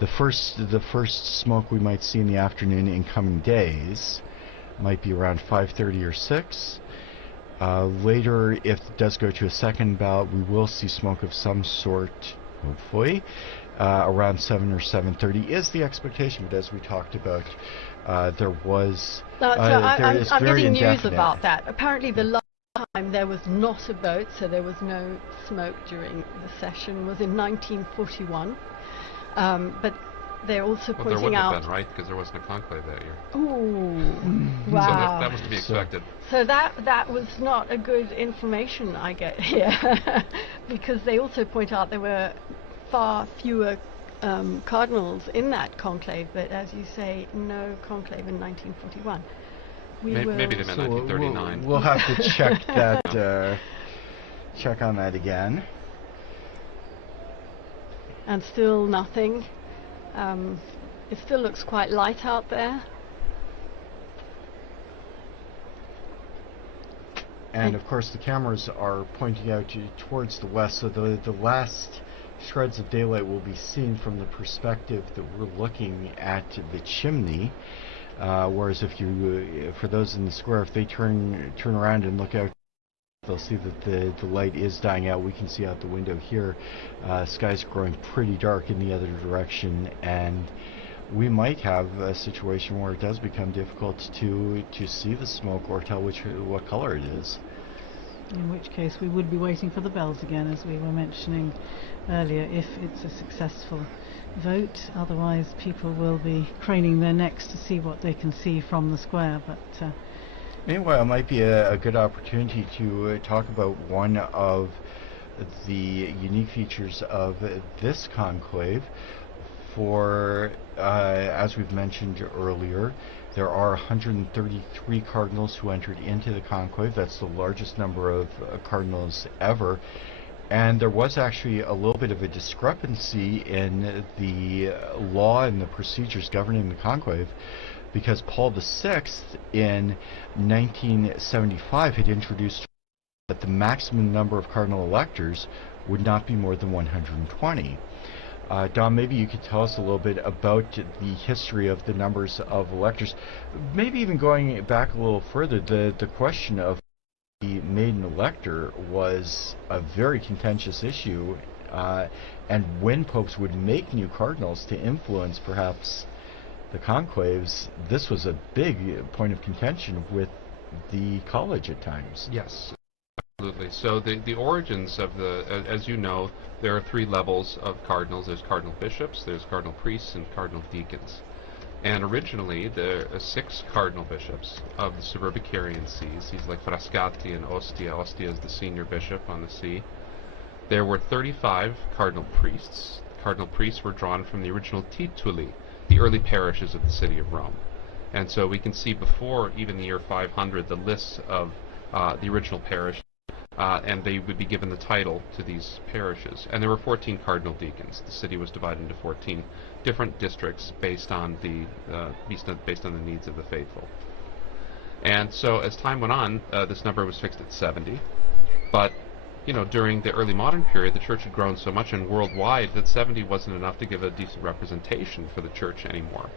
The first smoke we might see in the afternoon in coming days might be around 5:30 or 6. Later, if it does go to a second bout, we will see smoke of some sort, hopefully, around 7 or 7:30 is the expectation. But as we talked about, there was... I'm getting news about that. Apparently the last time there was not a boat, so there was no smoke during the session, was in 1941. But they're also pointing out... There wouldn't have been, right? Because there wasn't a conclave that year. Ooh, wow. So that was to be expected. So that was not a good information I get here. Because they also point out there were far fewer cardinals in that conclave, but as you say, no conclave in 1941. Maybe they meant 1939. We'll have to check that, check on that again. And still nothing. It still looks quite light out there. And of course the cameras are pointing out towards the west, so the last shreds of daylight will be seen from the perspective that we're looking at the chimney. Whereas if you, for those in the square, if they turn around and look out, they'll see that the light is dying out. We can see out the window here, sky's growing pretty dark in the other direction, and we might have a situation where it does become difficult to see the smoke or tell what color it is. In which case we would be waiting for the bells again, as we were mentioning earlier, if it's a successful vote. Otherwise people will be craning their necks to see what they can see from the square. But meanwhile, it might be a good opportunity to talk about one of the unique features of this conclave. For, as we've mentioned earlier, there are 133 cardinals who entered into the conclave. That's the largest number of cardinals ever. And there was actually a little bit of a discrepancy in the law and the procedures governing the conclave, because Paul VI in 1975 had introduced that the maximum number of cardinal electors would not be more than 120. Don, maybe you could tell us a little bit about the history of the numbers of electors, maybe even going back a little further. The question of the maiden elector was a very contentious issue, and when popes would make new cardinals to influence perhaps the conclaves, this was a big point of contention with the college at times. Yes, absolutely. So the origins of as you know, there are 3 levels of cardinals. There's cardinal bishops, there's cardinal priests, and cardinal deacons. And originally, there are 6 cardinal bishops of the Suburbicarian sees. He's like Frascati and Ostia. Ostia is the senior bishop on the see. There were 35 cardinal priests. Cardinal priests were drawn from the original tituli, the early parishes of the city of Rome. And so we can see before even the year 500 the lists of the original parish, and they would be given the title to these parishes. And there were 14 cardinal deacons. The city was divided into 14 different districts based on the needs of the faithful. And so as time went on, this number was fixed at 70. But during the early modern period, the church had grown so much and worldwide that 70 wasn't enough to give a decent representation for the church anymore.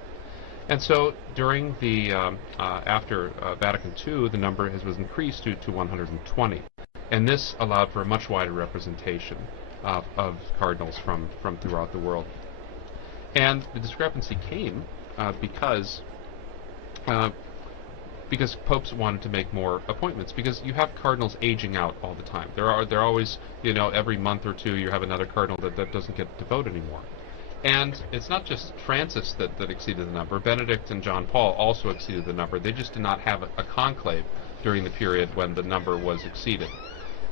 And so during the after Vatican II, the number was increased to 120. And this allowed for a much wider representation of cardinals from throughout the world. And the discrepancy came because popes wanted to make more appointments, because you have cardinals aging out all the time. They're always, every month or two you have another cardinal that doesn't get to vote anymore. And it's not just Francis that exceeded the number. Benedict and John Paul also exceeded the number. They just did not have a conclave during the period when the number was exceeded.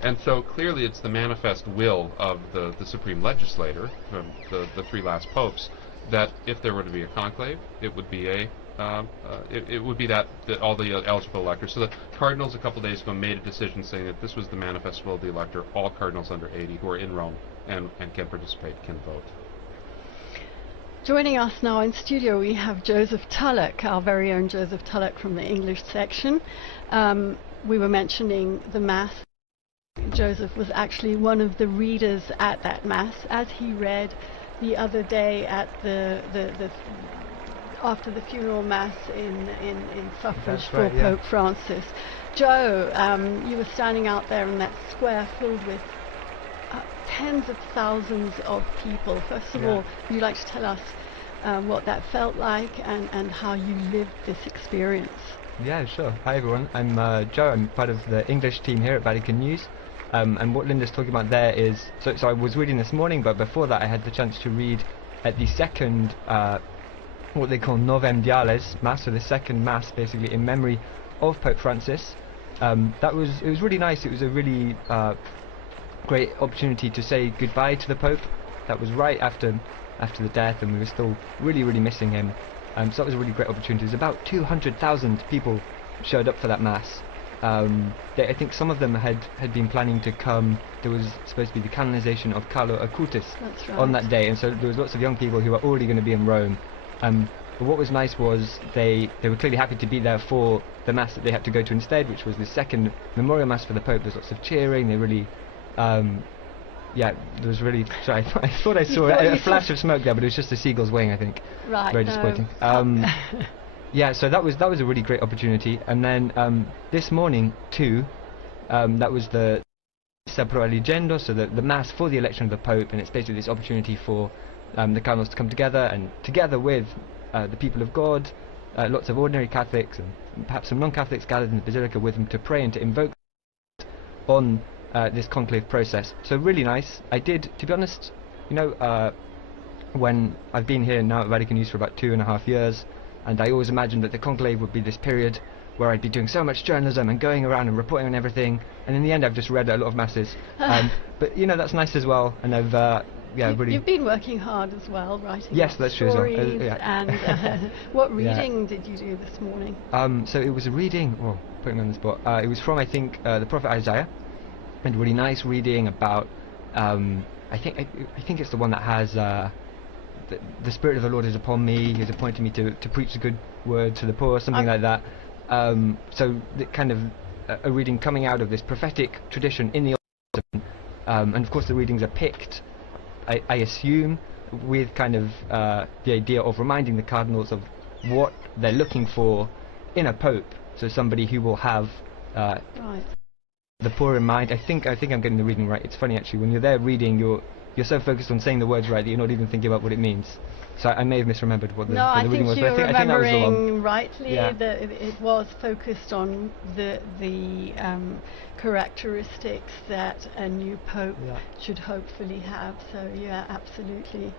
And so clearly it's the manifest will of the supreme legislator, the 3 last popes, that if there were to be a conclave, it would be that all the eligible electors. So the cardinals a couple days ago made a decision saying that this was the manifest will of the elector. All cardinals under 80 who are in Rome and can participate can vote. Joining us now in studio, we have Joseph Tulloch, our very own Joseph Tulloch from the English section. We were mentioning the Mass. Joseph was actually one of the readers at that Mass. As he read, the other day at the after the funeral mass in suffrage That's for right, yeah. Pope Francis. Joe, you were standing out there in that square filled with tens of thousands of people. First of all, would you like to tell us what that felt like and how you lived this experience? Yeah, sure. Hi everyone, I'm Joe. I'm part of the English team here at Vatican News. And what Linda's talking about there is, so I was reading this morning, but before that I had the chance to read at the second, what they call Novem Diales Mass, so the second Mass basically in memory of Pope Francis. It was really nice. It was a really great opportunity to say goodbye to the Pope. That was right after the death, and we were still really missing him. So that was a really great opportunity. There's about 200,000 people showed up for that Mass. I think some of them had been planning to come. There was supposed to be the canonization of Carlo Acutis on that day, and so there was lots of young people who were already going to be in Rome. But what was nice was they were clearly happy to be there for the Mass that they had to go to instead, which was the second memorial Mass for the Pope. There's lots of cheering. They really, there was really. Sorry, I thought I saw a flash of smoke there, but it was just a seagull's wing, I think. Right. Very disappointing. Yeah, so that was a really great opportunity. And then this morning too, that was the Missa pro Eligendo, so the Mass for the election of the Pope, and it's basically this opportunity for the cardinals to come together, and together with the people of God, lots of ordinary Catholics and perhaps some non-Catholics gathered in the Basilica with them to pray and to invoke on this conclave process. So really nice. I did, to be honest, when I've been here now at Vatican News for about 2.5 years, and I always imagined that the conclave would be this period where I'd be doing so much journalism and going around and reporting on everything, and in the end I've just read a lot of masses. But that's nice as well, and I've You've been working hard as well, writing that's true as well. And what reading did you do this morning? So it was a reading, putting me on the spot, it was from I think the prophet Isaiah, and really nice reading about I think it's the one that has the Spirit of the Lord is upon me, He has appointed me to preach the good word to the poor, something like that. So the kind of a reading coming out of this prophetic tradition in the Old Testament, and of course the readings are picked, I assume, with kind of the idea of reminding the cardinals of what they're looking for in a pope. So somebody who will have the poor in mind. I think I'm getting the reading right. It's funny actually, when you're there reading, you're so focused on saying the words right that you're not even thinking about what it means. So I may have misremembered what the reading was, but I think that was the one. Rightly, that it was focused on the characteristics that a new pope should hopefully have. So absolutely.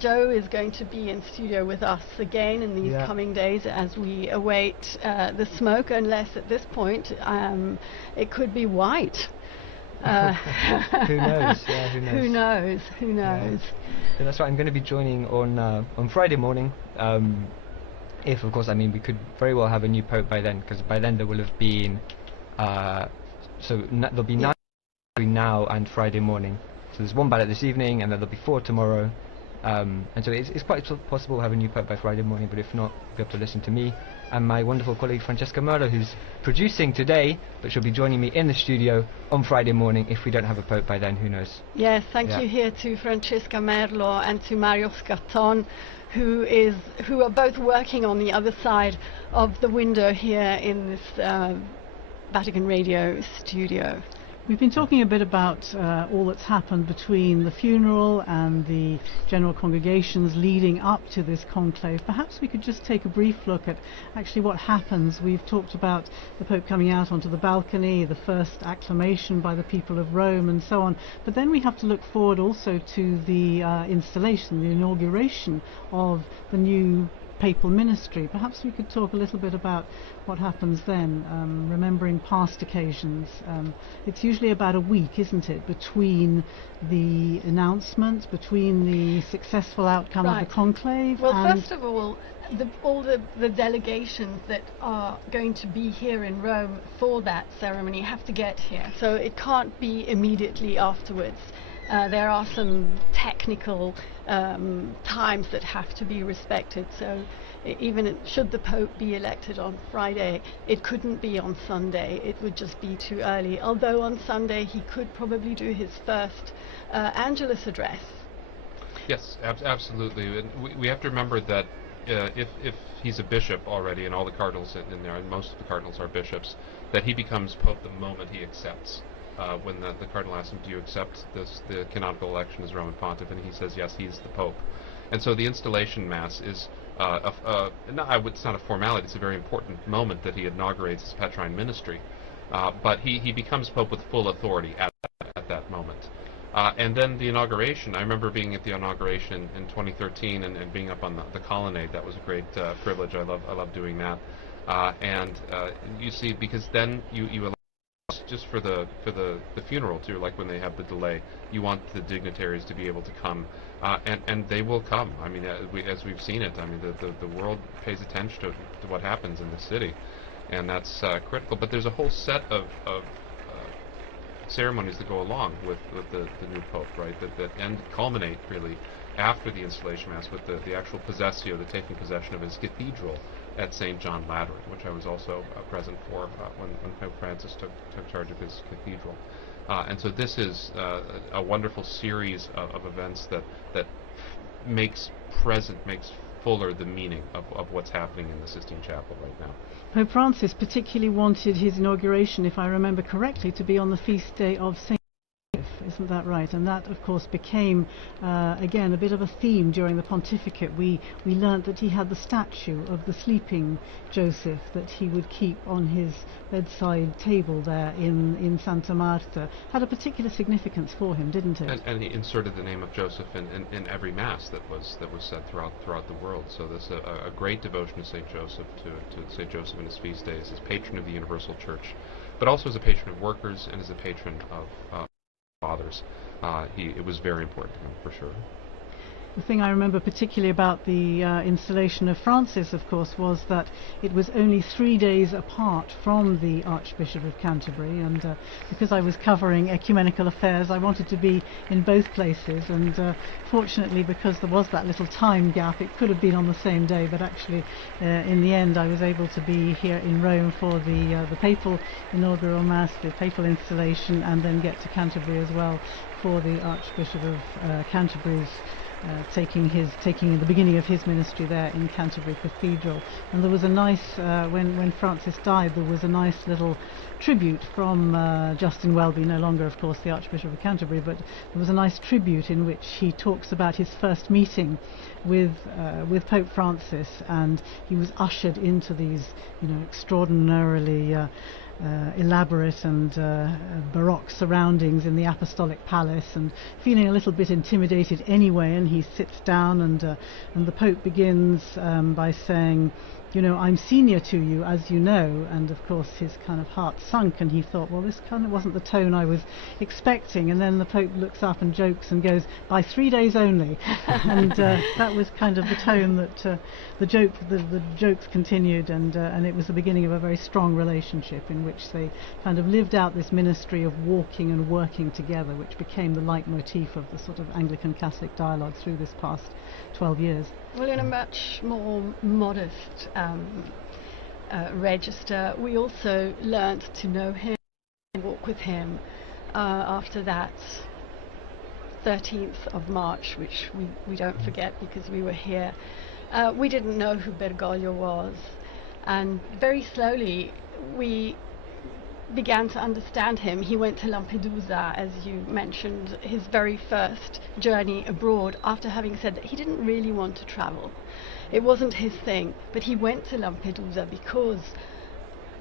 Joe is going to be in studio with us again in these coming days as we await the smoke, unless at this point it could be white. Who knows? Yeah, who knows? Who knows? Yeah, that's right. I'm going to be joining on Friday morning. If, of course, we could very well have a new pope by then, because by then there will have been there'll be 9 between now and Friday morning. So there's one ballot this evening, and then there'll be 4 tomorrow. And so it's quite possible to have a new pope by Friday morning, but if not, you'll be able to listen to me and my wonderful colleague Francesca Merlo, who's producing today, but she'll be joining me in the studio on Friday morning. If we don't have a pope by then, who knows? Yes, thank you here to Francesca Merlo and to Mario Scarton, who are both working on the other side of the window here in this Vatican Radio studio. We've been talking a bit about all that's happened between the funeral and the general congregations leading up to this conclave. Perhaps we could just take a brief look at actually what happens. We've talked about the Pope coming out onto the balcony, the first acclamation by the people of Rome and so on, but then we have to look forward also to the installation, the inauguration of the new papal ministry. Perhaps we could talk a little bit about what happens then, remembering past occasions. It's usually about a week, isn't it, between the announcement, between the successful outcome of the conclave. Well, first of all, all the delegations that are going to be here in Rome for that ceremony have to get here, so it can't be immediately afterwards. There are some technical times that have to be respected, so even should the Pope be elected on Friday, it couldn't be on Sunday. It would just be too early, although on Sunday he could probably do his first Angelus address. Yes, absolutely. And we have to remember that if he's a bishop already, and all the cardinals in there, and most of the cardinals are bishops, that he becomes pope the moment he accepts. When the cardinal asks him, "Do you accept the canonical election as Roman pontiff?" and he says, "Yes, he's the pope." And so the installation mass is it's not a formality. It's a very important moment that he inaugurates his Petrine ministry. But he becomes pope with full authority at that moment. And then the inauguration, I remember being at the inauguration in 2013 and being up on the colonnade. That was a great privilege. I love doing that. You see, because then you allow, just for the funeral too, like when they have the delay, you want the dignitaries to be able to come, and they will come. I mean, as we've seen it, I mean, the world pays attention to what happens in the city, and that's critical. But there's a whole set of ceremonies that go along with the new pope, right? That culminate really after the installation mass with the actual possessio, the taking possession of his cathedral at St. John Lateran, which I was also present for when Pope Francis took charge of his cathedral. And so this is a wonderful series of events that makes fuller the meaning of what's happening in the Sistine Chapel right now. Pope Francis particularly wanted his inauguration, if I remember correctly, to be on the feast day of St. Isn't that right? And that, of course, became, again, a bit of a theme during the pontificate. We learnt that he had the statue of the sleeping Joseph that he would keep on his bedside table there in Santa Marta. Had a particular significance for him, didn't it? And he inserted the name of Joseph in every mass that was said throughout the world. So there's a great devotion to Saint Joseph, to Saint Joseph in his feast days, as patron of the Universal Church, but also as a patron of workers and as a patron of fathers. It was very important to him, for sure. The thing I remember particularly about the installation of Francis, of course, was that it was only 3 days apart from the Archbishop of Canterbury, and because I was covering ecumenical affairs, I wanted to be in both places, and fortunately, because there was that little time gap, it could have been on the same day, but actually in the end I was able to be here in Rome for the papal inaugural mass, the papal installation, and then get to Canterbury as well for the Archbishop of Canterbury's taking the beginning of his ministry there in Canterbury Cathedral. And there was a nice when Francis died, there was a nice little tribute from Justin Welby, no longer of course the Archbishop of Canterbury, but there was a nice tribute in which he talks about his first meeting with Pope Francis, and he was ushered into these extraordinarily elaborate and baroque surroundings in the Apostolic Palace, and feeling a little bit intimidated anyway, and he sits down, and the Pope begins by saying, "I'm senior to you, as you know," and of course his kind of heart sunk, and he thought, well, this kind of wasn't the tone I was expecting, and then the Pope looks up and jokes and goes, "By 3 days only," and that was kind of the tone that the jokes continued, and it was the beginning of a very strong relationship in which they kind of lived out this ministry of walking and working together, which became the leitmotif of the sort of Anglican Catholic dialogue through this past 12 years. Well, in a much more modest register, we also learnt to know him and walk with him after that 13th of March, which we don't forget because we were here. We didn't know who Bergoglio was, and very slowly we began to understand him. He went to Lampedusa, as you mentioned, his very first journey abroad, after having said that he didn't really want to travel. It wasn't his thing, but he went to Lampedusa because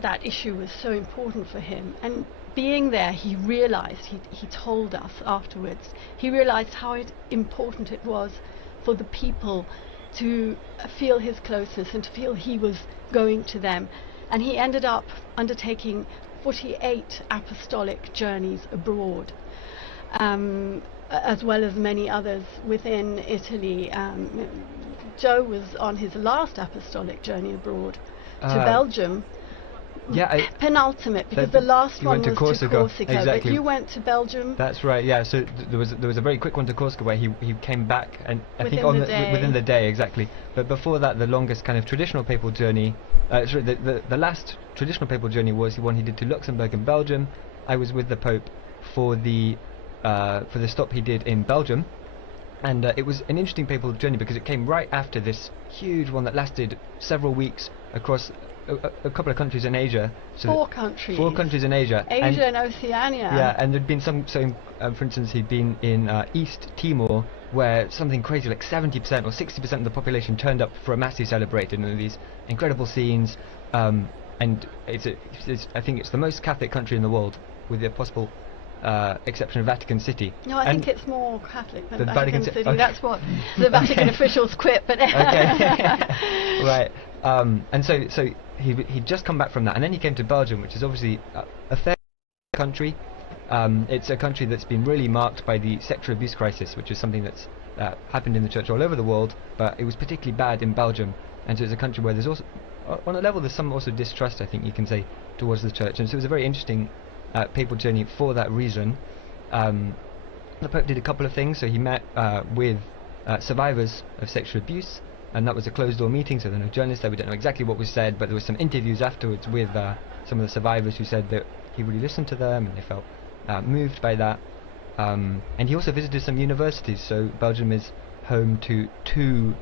that issue was so important for him. And being there, he realized, he told us afterwards, he realized how important it was for the people to feel his closeness and to feel he was going to them. And he ended up undertaking 48 apostolic journeys abroad, as well as many others within Italy. Joe was on his last apostolic journey abroad to Belgium. Yeah, penultimate, because the last one was to Corsica, exactly. But you went to Belgium. That's right. Yeah. So there was a very quick one to Corsica where he came back, and I think within the day, exactly. But before that, the longest kind of traditional papal journey, the last traditional papal journey was the one he did to Luxembourg and Belgium. I was with the Pope for the stop he did in Belgium, And it was an interesting papal journey because it came right after this huge one that lasted several weeks across a couple of countries in Asia. So 4 countries. 4 countries in Asia. Asia and Oceania. Yeah, and there'd been some, so for instance, he'd been in East Timor, where something crazy like 70% or 60% of the population turned up for a mass he celebrated, and these incredible scenes. And I think it's the most Catholic country in the world, with the possible exception of Vatican City. No, I think it's more Catholic than the Vatican City. Okay. That's what the Vatican officials quit. But Okay. Right. And so he'd just come back from that, and then he came to Belgium, which is obviously a fair country. It's a country that's been really marked by the sexual abuse crisis, which is something that's happened in the church all over the world, but it was particularly bad in Belgium. And so it's a country where there's also, on a level, there's some also distrust, I think you can say, towards the church. And so it was a very interesting papal journey for that reason. The Pope did a couple of things. So he met with survivors of sexual abuse, and that was a closed-door meeting, so there were no journalists there. We don't know exactly what was said, but there were some interviews afterwards with some of the survivors who said that he really listened to them and they felt moved by that. And he also visited some universities. So Belgium is home to 2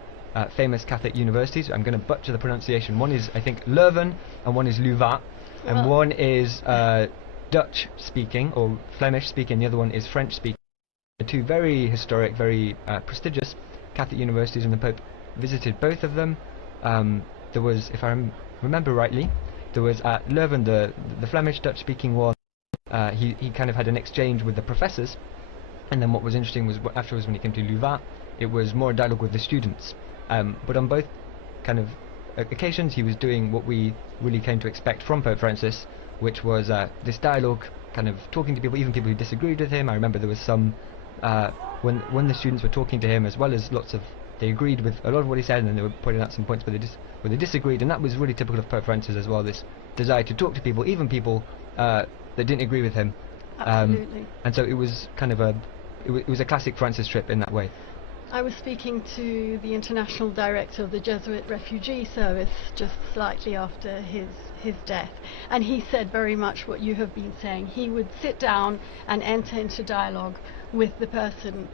famous Catholic universities. I'm going to butcher the pronunciation. One is, I think, Leuven, and one is Louvain, and one is Dutch-speaking or Flemish-speaking. The other one is French-speaking. 2 very historic, very prestigious Catholic universities, and the Pope visited both of them. There was, if I remember rightly, there was at Leuven, the Flemish Dutch-speaking one. He kind of had an exchange with the professors, and then what was interesting was afterwards when he came to Louvain, it was more dialogue with the students. But on both kind of occasions, he was doing what we really came to expect from Pope Francis, which was this dialogue, kind of talking to people, even people who disagreed with him. I remember there was some when the students were talking to him, as well as they agreed with a lot of what he said, and then they were pointing out some points where they disagreed, and that was really typical of Pope Francis as well, this desire to talk to people, even people that didn't agree with him. Absolutely. And so it was kind of it was a classic Francis trip in that way. I was speaking to the international director of the Jesuit refugee service just slightly after his death, and he said very much what you have been saying. He would sit down and enter into dialogue with the person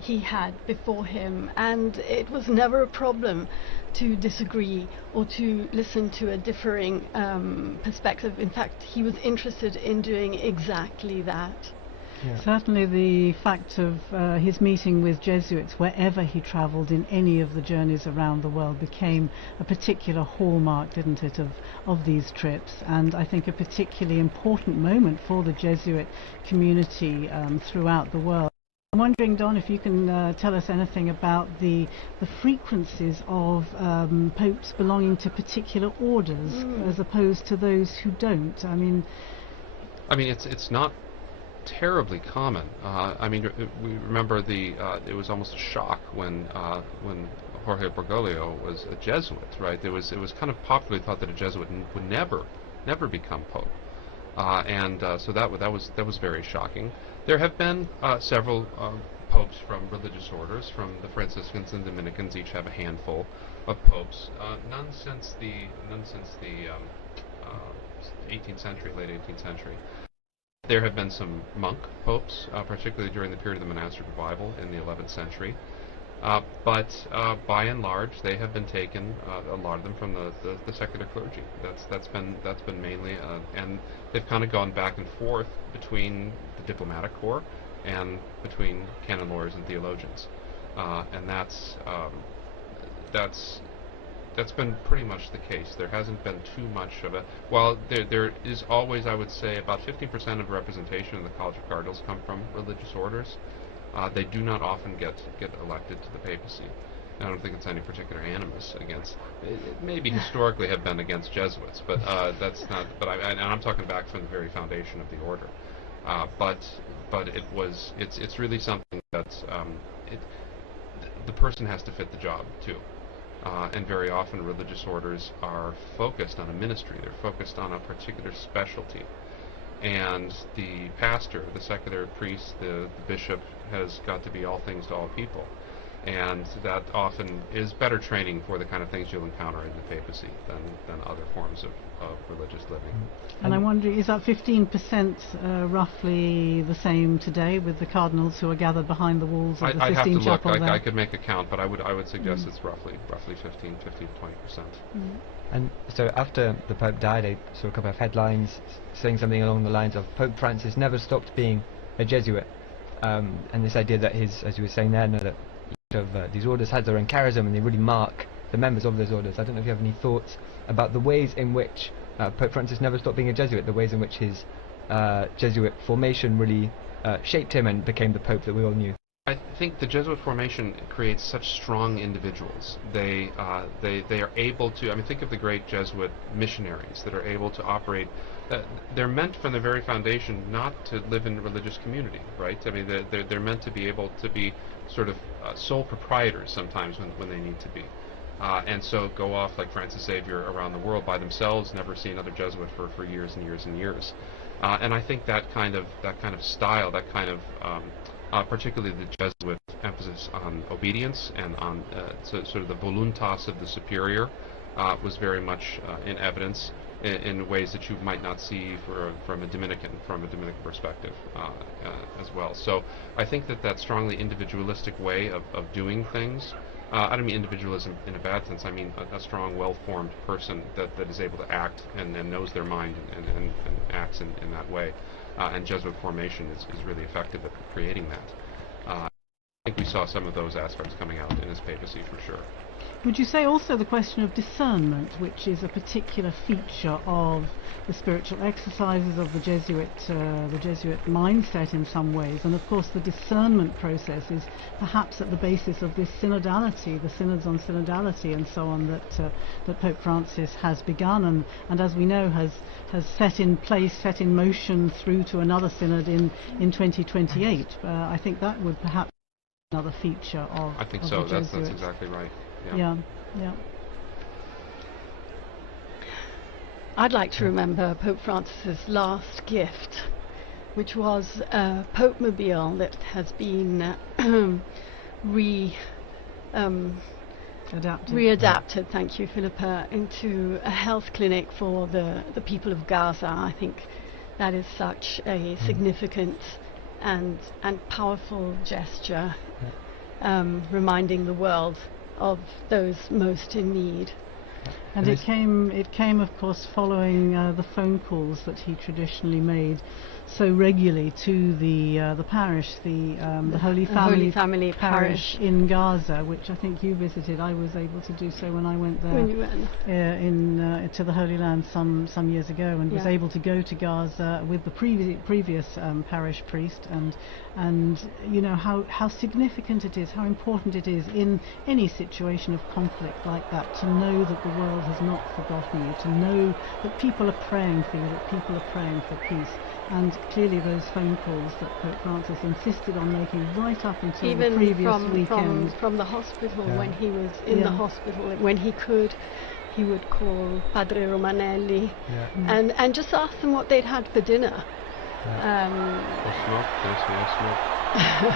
he had before him, and it was never a problem to disagree or to listen to a differing perspective. In fact, he was interested in doing exactly that. Yeah. Certainly the fact of his meeting with Jesuits wherever he travelled in any of the journeys around the world became a particular hallmark, didn't it, of these trips, and I think a particularly important moment for the Jesuit community throughout the world. I'm wondering, Don, if you can tell us anything about the frequencies of popes belonging to particular orders as opposed to those who don't. I mean, it's not terribly common. We remember it was almost a shock when Jorge Bergoglio was a Jesuit, right? It was kind of popularly thought that a Jesuit would never become pope, so that was very shocking. There have been several popes from religious orders. From the Franciscans and Dominicans, each have a handful of popes. None since the 18th century, late 18th century. There have been some monk popes, particularly during the period of the monastic revival in the 11th century. But by and large, they have been taken, a lot of them, from the secular clergy. That's been mainly, and they've kind of gone back and forth between the diplomatic corps and between canon lawyers and theologians, and that's been pretty much the case. There hasn't been too much of a... While there is always, I would say, about 50% of representation in the College of Cardinals come from religious orders. They do not often get elected to the papacy. I don't think it's any particular animus against... It maybe historically have been against Jesuits, but that's not... And I'm talking back from the very foundation of the order. But it's really something that's... the person has to fit the job, too. And very often religious orders are focused on a ministry. They're focused on a particular specialty. And the pastor, the secular priest, the bishop, has got to be all things to all people. and that often is better training for the kind of things you'll encounter in the papacy than other forms of religious living. And I'm wondering, is that 15% roughly the same today with the cardinals who are gathered behind the walls of the I'd have to Sistine look. Chapel there? I could make a count, but I would suggest it's roughly 15 to 20%. And so after the Pope died, I saw a couple of headlines saying something along the lines of Pope Francis never stopped being a Jesuit, and this idea that his, as you were saying there, that each of these orders has their own charism and they really mark the members of those orders. I don't know if you have any thoughts about the ways in which Pope Francis never stopped being a Jesuit, the ways in which his Jesuit formation really shaped him and became the Pope that we all knew. I think the Jesuit formation creates such strong individuals. They are able to. I mean, think of the great Jesuit missionaries that are able to operate. They're meant from the very foundation not to live in religious community, right? I mean, they're meant to be able to be sort of sole proprietors sometimes when they need to be, and so go off like Francis Xavier around the world by themselves, never see another Jesuit for years and years and years. And I think that kind of style, that kind of particularly the Jesuit emphasis on obedience and on sort of the voluntas of the superior was very much in evidence in ways that you might not see from a Dominican perspective as well. So I think that strongly individualistic way of doing things. I don't mean individualism in a bad sense. I mean a strong, well-formed person that is able to act and knows their mind and acts in that way. And Jesuit formation is really effective at creating that. I think we saw some of those aspects coming out in his papacy for sure. Would you say also the question of discernment, which is a particular feature of the spiritual exercises of the Jesuit mindset in some ways, and of course the discernment process is perhaps at the basis of this synodality, the synods on synodality and so on that Pope Francis has begun and as we know has set in place, set in motion through to another synod in 2028. I think that would perhaps be another feature of I think of so. the That's Jesuits. exactly right. Yeah. I'd like to remember Pope Francis's last gift, which was a Pope Mobile that has been readapted, thank you, Philippa, into a health clinic for the people of Gaza. I think that is such a significant and powerful gesture, reminding the world of those most in need. And it came of course following the phone calls that he traditionally made so regularly to the parish, the Holy Family Parish in Gaza, which I think you visited. I was able to do so when I went there When you went. to the Holy Land some years ago, and was able to go to Gaza with the previous parish priest, and you know how significant it is, how important it is in any situation of conflict like that to know that the world has not forgotten you, to know that people are praying for you, that people are praying for peace. And clearly those phone calls that Pope Francis insisted on making right up until Even the previous weekend. from the hospital, when he was in the hospital, when he could, he would call Padre Romanelli and just ask them what they'd had for dinner. For smoke, there's no smoke.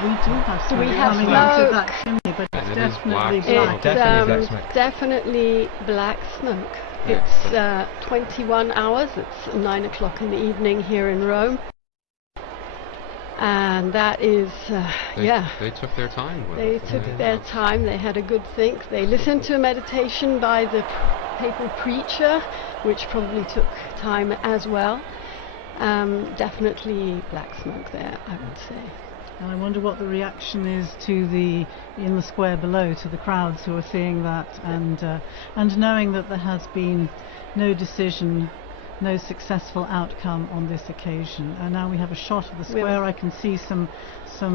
We do have smoke We have coming smoke. out of that chimney, but And it's it is definitely black black. smoke. It's Definitely definitely black smoke. black smoke. Yeah. It's 21 hours. It's 9 o'clock in the evening here in Rome. And that is, They took their time with They it. took their time. They had a good think. They listened to a meditation by the papal preacher, which probably took time as well. Definitely black smoke there, I would say. And I wonder what the reaction is in the square below, to the crowds who are seeing that and knowing that there has been no decision, no successful outcome on this occasion. And now we have a shot of the square. I can see some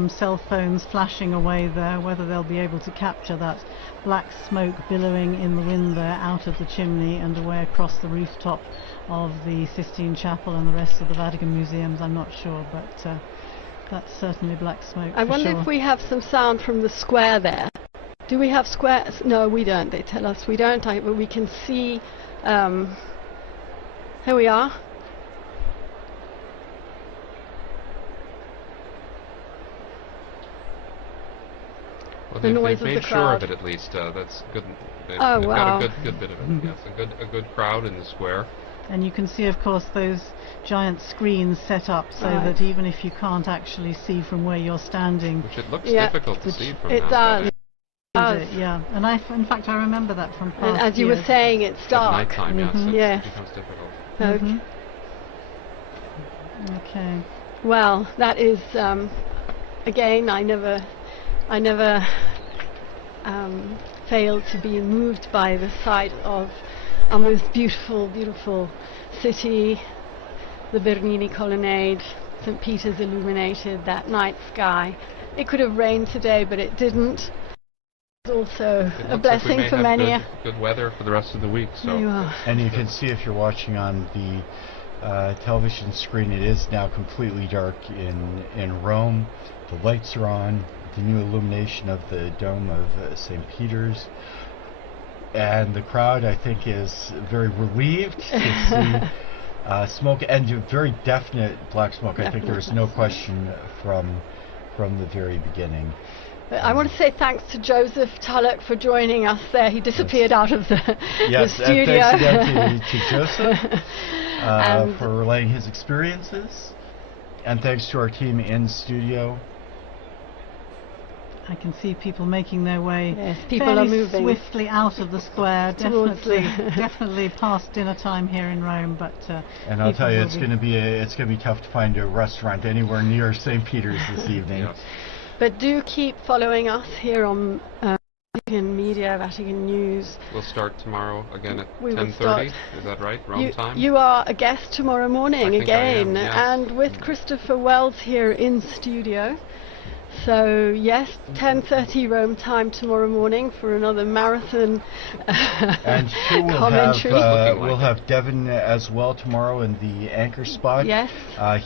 cell phones flashing away there. Whether they'll be able to capture that black smoke billowing in the wind there out of the chimney and away across the rooftop of the Sistine Chapel and the rest of the Vatican museums, I'm not sure, but that's certainly black smoke. I wonder if we have some sound from the square there. Do we have squares? No, we don't. They tell us we don't. But we can see. Here we are. Well, the noise they've of made the sure crowd. of it at least. That's good. They've Oh, got wow. a good bit of it. Yes, a good crowd in the square. And you can see, of course, those giant screens set up so Right. that even if you can't actually see from where you're standing, Which it looks Yeah. difficult to Which see from it now. does. but Does. yeah. And in fact, I remember that from past And as you were years. saying, it's At dark. nighttime, yes, Mhm. Yes. it becomes difficult. Okay. Okay. Well, that is again. I never fail to be moved by the sight of our most beautiful, beautiful city, the Bernini Colonnade, St. Peter's illuminated, that night sky. It could have rained today, but it didn't. It's also It a looks like we blessing may for have many. good weather for the rest of the week. So There you are. And you can see if you're watching on the television screen, it is now completely dark in Rome. The lights are on, the new illumination of the dome of St. Peter's. And the crowd, I think, is very relieved to see smoke, and very definite black smoke. I think there is no question from the very beginning. But I want to say thanks to Joseph Tulloch for joining us there. He disappeared out of the Yes, studio. and thanks again to Joseph And for relaying his experiences. And thanks to our team in studio. I can see people making their way Yes, people fairly are moving swiftly out of the square. Towards Definitely past dinner time here in Rome, but And I'll people tell you, will it's going to be tough to find a restaurant anywhere near St. Peter's this evening. yes. But do keep following us here on Vatican Media, Vatican News. We'll start tomorrow again at We will 10:30. start. Is that right? Rome time? You are a guest tomorrow morning I think I again, am, yes. and with Christopher Wells here in studio. So yes, 10:30 Rome time tomorrow morning for another marathon And too, commentary. we'll have Devin as well tomorrow in the anchor spot. Yes.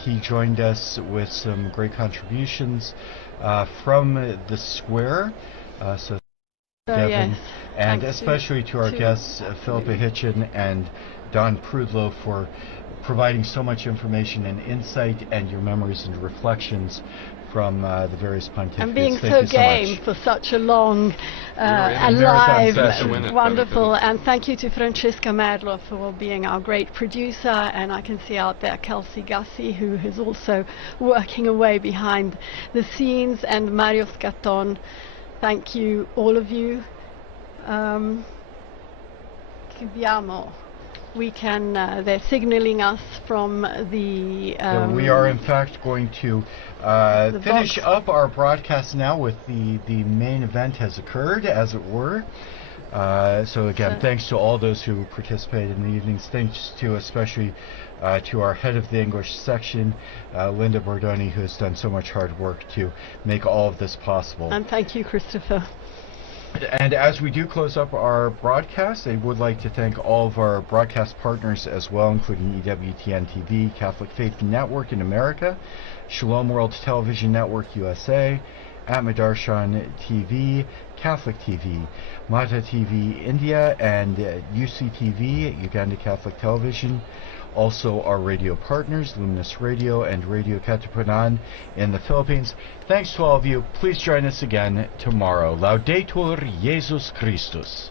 He joined us with some great contributions from the square. So Devin, Yes. and Thanks especially to our guests, Philippa Hitchin and Don Prudlow, for providing so much information and insight and your memories and reflections from the various pontificates. And being Thank so you game much. for such a long, marathon alive, session. wonderful, and thank you to Francesca Merlo for being our great producer, and I can see out there Kelsey Gussie, who is also working away behind the scenes, and Mario Scatton. Thank you, all of you. Chiudiamo. We can, they're signaling us from the... So we are in fact going to finish up our broadcast now with the main event has occurred, as it were. So again, thanks to all those who participated in the evenings. Thanks to especially to our head of the English section, Linda Bordoni, who has done so much hard work to make all of this possible. And thank you, Christopher. And as we do close up our broadcast, I would like to thank all of our broadcast partners as well, including EWTN TV, Catholic Faith Network in America, Shalom World Television Network USA, Atmadarshan TV, Catholic TV, Mata TV India, and UCTV, Uganda Catholic Television. Also our radio partners, Luminous Radio and Radio Katipunan in the Philippines. Thanks to all of you. Please join us again tomorrow. Laudetur Jesus Christus.